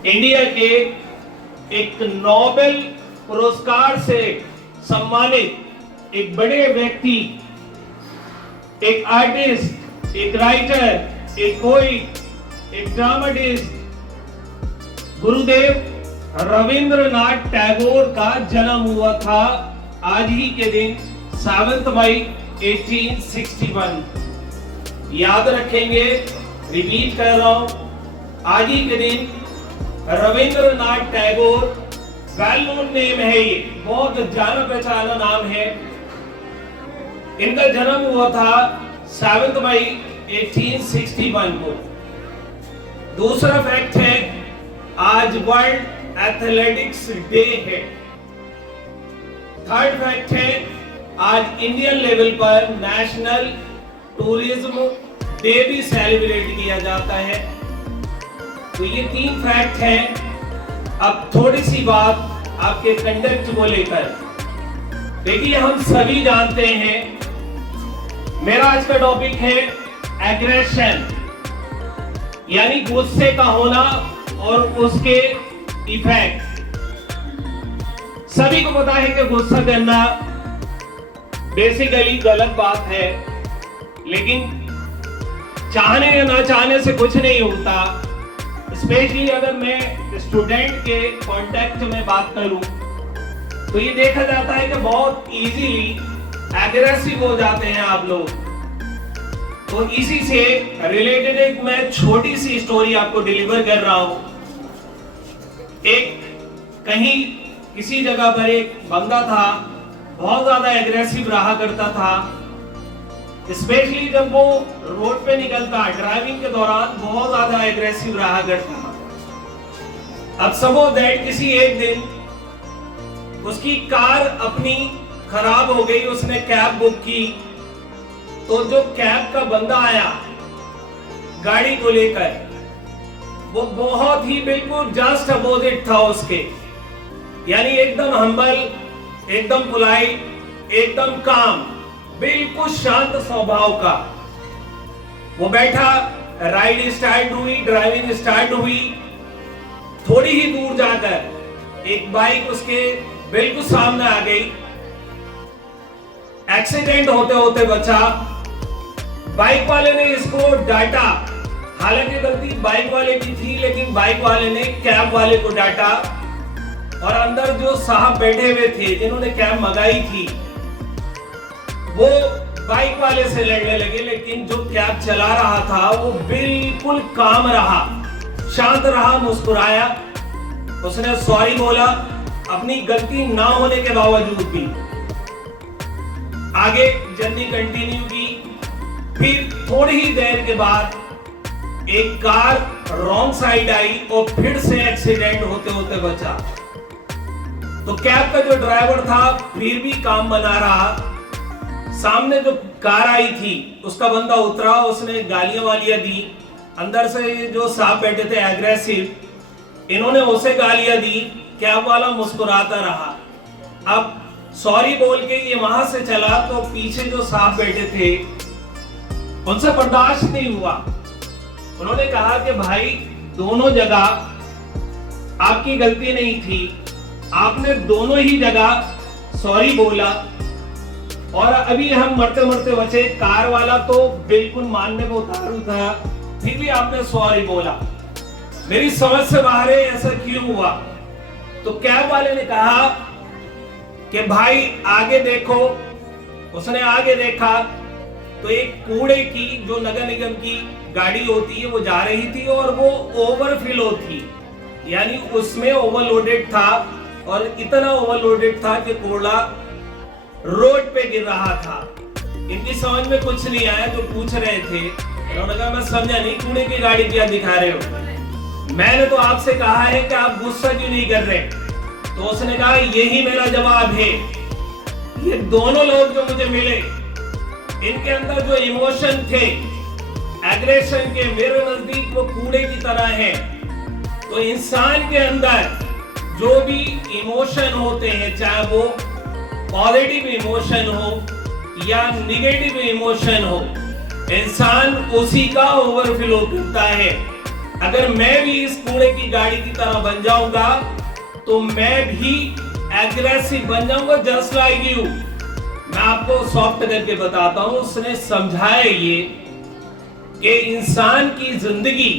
India के एक Nobel पुरस्कार से सम्मानित एक बड़े व्यक्ति, एक आर्टिस्ट, एक राइटर, एक पोइट, एक ड्रामाटिस्ट गुरुदेव रविंद्रनाथ टैगोर का जन्म हुआ था आज ही के दिन 7 मई 1861। याद रखेंगे, रिपीट कर रहा हूं, आज ही के दिन Rabindranath Tagore, well known name है, ये बहुत जाना पहचाना नाम है। इनका जन्म हुआ था 7 मई 1861 को। दूसरा फैक्ट है, आज वर्ल्ड एथलेटिक्स डे है। थर्ड फैक्ट है, आज इंडियन लेवल पर नेशनल टूरिज्म डे भी सेलिब्रेट किया जाता है। तो ये 3 फैक्ट हैं। अब थोड़ी सी बात आपके कंडक्ट को लेकर। देखिए, हम सभी जानते हैं, मेरा आज का टॉपिक है एग्रेशन, यानी गुस्से का होना और उसके इफेक्ट। सभी को पता है कि गुस्सा करना बेसिकली गलत बात है, लेकिन चाहने या ना चाहने से कुछ नहीं होता। स्पेशली अगर मैं स्टूडेंट के कॉन्टेक्ट में बात करूं तो ये देखा जाता है कि बहुत इजीली एग्रेसिव हो जाते हैं आप लोग। तो इसी से रिलेटेड एक मैं छोटी सी स्टोरी आपको डिलीवर कर रहा हूं। एक कहीं किसी जगह पर एक बंदा था, बहुत ज्यादा एग्रेसिव रहा करता था। स्पेशली जब वो रोड पे निकलता, ड्राइविंग के दौरान बहुत ज्यादा एग्रेसिव रहा करता। अब सपोज दैट किसी एक दिन उसकी कार अपनी खराब हो गई, उसने कैब बुक की, तो जो कैब का बंदा आया गाड़ी को लेकर, वो बहुत ही बिल्कुल जस्ट अपोजिट था उसके, यानी एकदम हम्बल, एकदम पोलाइट, एकदम काम, बिल्कुल शांत स्वभाव का। वो बैठा, राइड स्टार्ट हुई, ड्राइविंग स्टार्ट हुई। थोड़ी ही दूर जाकर एक बाइक उसके बिल्कुल सामने आ गई। एक्सीडेंट होते होते बचा। बाइक वाले ने इसको डांटा, हालांकि गलती बाइक वाले की थी, लेकिन बाइक वाले ने कैब वाले को डांटा। और अंदर जो साहब बैठे हुए थे जिन्होंने कैब मंगाई थी, वो बाइक वाले से लड़ने लगे, लेकिन जो कैब चला रहा था वो बिल्कुल काम रहा, शांत रहा, मुस्कुराया। उसने सॉरी बोला अपनी गलती ना होने के बावजूद भी। आगे जर्नी कंटिन्यू की। फिर थोड़ी ही देर के बाद एक कार रॉन्ग साइड आई और फिर से एक्सीडेंट होते होते बचा। तो कैब का जो ड्राइवर था फिर भी काम बना रहा। सामने जो कार आई थी उसका बंदा उतरा, उसने गालियां वालियां दी। अंदर से जो साहब बैठे थे एग्रेसिव, इन्होंने उसे गालियां दी। कैब वाला मुस्कुराता रहा। अब सॉरी बोल के ये वहां से चला, तो पीछे जो साहब बैठे थे उनसे बर्दाश्त नहीं हुआ। उन्होंने कहा कि भाई, दोनों जगह आपकी गलती नहीं थी, आपने दोनों ही जगह सॉरी बोला, और अभी हम मरते मरते बचे। कार वाला तो बिल्कुल मानने को उतारू था, फिर भी आपने सॉरी बोला। मेरी समझ से बाहर है, ऐसा क्यों हुआ? तो कैब वाले ने कहा कि भाई आगे देखो। उसने आगे देखा तो एक कूड़े की, जो नगर निगम की गाड़ी होती है, वो जा रही थी और वो ओवरफ्लो थी, यानी उसमें ओवरलोडेड था। और इतना ओवरलोडेड था कि कूड़ा रोड पे गिर रहा था। इनकी समझ में कुछ नहीं आया। जो पूछ रहे थे उन्होंने कहा, मैं समझा नहीं, कूड़े की गाड़ी क्या दिखा रहे हो? मैंने तो आपसे कहा है कि आप गुस्सा क्यों नहीं कर रहे। तो उसने कहा, यही मेरा जवाब है। ये दोनों लोग जो मुझे मिले, इनके अंदर जो इमोशन थे, एग्रेशन के, मेरे नजदीक वो कूड़े की तरह है। तो इंसान के अंदर जो भी इमोशन होते हैं, चाहे वो पॉजिटिव इमोशन हो या निगेटिव इमोशन हो, इंसान उसी का ओवरफ्लो करता है। अगर मैं भी इस कूड़े की गाड़ी की तरह बन जाऊंगा तो मैं भी एग्रेसिव बन जाऊंगा, जस्ट लाइक यू। मैं आपको सॉफ्ट करके बताता हूं, उसने समझाया ये कि इंसान की जिंदगी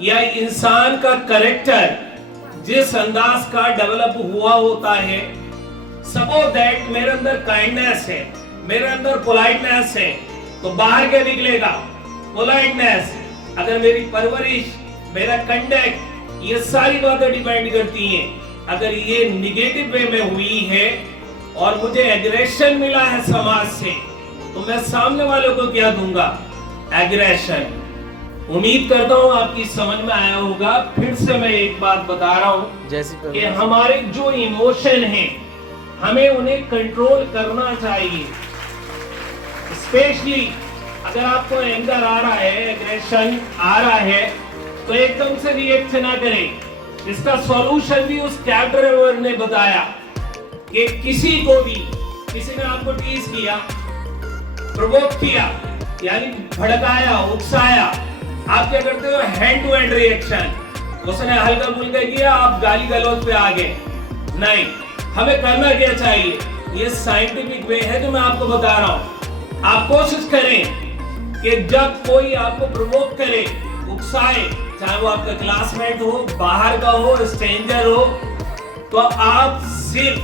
या इंसान का कैरेक्टर जिस अंदाज का डेवलप हुआ होता है, सपोज दैट मेरे अंदर काइंडनेस है, मेरे अंदर पोलाइटनेस है, तो बाहर क्या निकलेगा? पोलाइटनेस। अगर मेरी परवरिश, मेरा कंडक्ट, ये सारी बातें डिपेंड करती हैं। अगर ये निगेटिव वे में हुई है और मुझे एग्रेशन मिला है समाज से, तो मैं सामने वालों को क्या दूंगा? एग्रेशन। उम्मीद करता हूं आपकी समझ में आया होगा। फिर से मैं एक बात बता रहा हूं कि हमारे जो इमोशन हैं, हमें उन्हें कंट्रोल करना चाहिए। स्पेशली अगर आपको एंगर आ रहा है, एग्रेशन आ रहा है, तो एकदम से रिएक्ट ना करें। इसका सॉल्यूशन भी उस कैब ड्राइवर ने बताया कि किसी ने आपको टीज किया, प्रोवोक किया, यानी भड़काया, उकसाया, आप क्या करते हो? Hand to hand reaction. उसने हल्का फुल्का किया, आप गाली गलौज पे आ गए। नहीं, हमें करना क्या चाहिए? ये साइंटिफिक वे है जो मैं आपको बता रहा हूं। आप कोशिश करें कि जब कोई आपको प्रोवोक करे, उकसाए, चाहे वो आपका क्लासमेट हो, बाहर का हो, स्ट्रेंजर हो, तो आप सिर्फ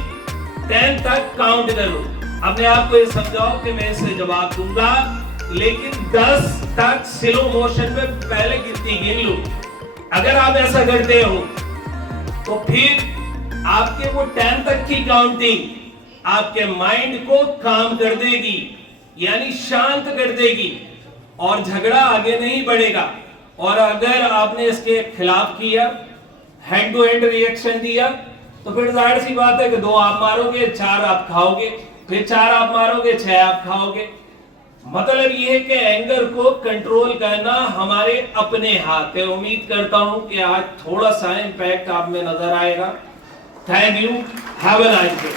10 तक काउंट करो। अपने आप को ये समझाओ कि मैं इसे जवाब दूंगा, लेकिन 10 तक स्लो मोशन में पहले कितनी गिन लूं। अगर आप ऐसा करते हो तो फिर आपके वो 10 तक की काउंटिंग आपके माइंड को काम कर देगी, यानी शांत कर देगी, और झगड़ा आगे नहीं बढ़ेगा। और अगर आपने इसके खिलाफ किया, हैंड टू हैंड रिएक्शन दिया, तो फिर जाहिर सी बात है कि 2 आप मारोगे, 4 आप खाओगे, फिर 4 आप मारोगे, 6 आप खाओगे। मतलब ये है कि एंगर को कंट्रोल करना हमारे अपने हाथ है। उम्मीद करता हूं कि आज थोड़ा सा इंपैक्ट आप में नजर आएगा। Thank you, have a nice day.